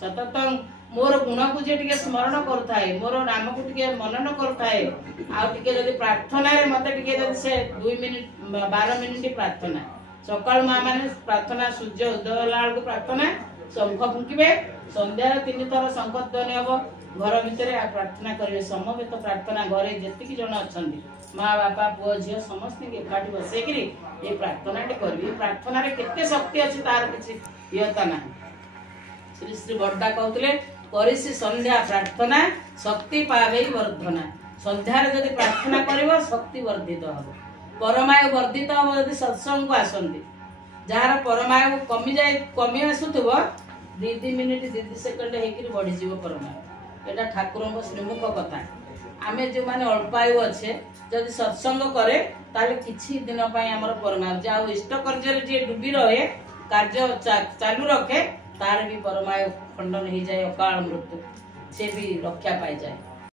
सतत मोर गुण को जे स्मरण करुए मोर नाम को मनन करुए आदि प्रार्थना मत से 2 मिनिट 12 मिनिट प्रार्थना सकाल माँ मैंने प्रार्थना सूर्य उदय होला प्रार्थना शंख फुंकबे संध्या 3 थर शंख ध्वनि हम घर भितर प्रार्थना करेंगे समवेत प्रार्थना घरे जी जन अच्छा माँ बापा पुओ झील समस्त एकाठी बसैक ये प्रार्थना करी प्रार्थना केते शक्ति अच्छी तार किसी इयता ना श्री श्री बड़दा कहते करिसी संध्या प्रार्थना शक्ति पावे वर्धना संध्यार जदि प्रार्थना कर शक्ति वर्धित हम परमायु वर्धित हम जब सत्संग को आसती जार परमायु कमी आसुव 2 मिनिट 2 सेकेंड होकर बढ़ीज परमायु एटा ठाकुर श्रीमुख कथा आम जो मैंने अल्पायु अच्छे जदि सत्संग करे ताले किछि दिन आमर परमायु जाओ इष्ट कार्य जी डूबी रहे कार्य चालू रखे तार भी परमायु खंडन हो जाए अकाल मृत्यु से भी रक्षा पाई जाए।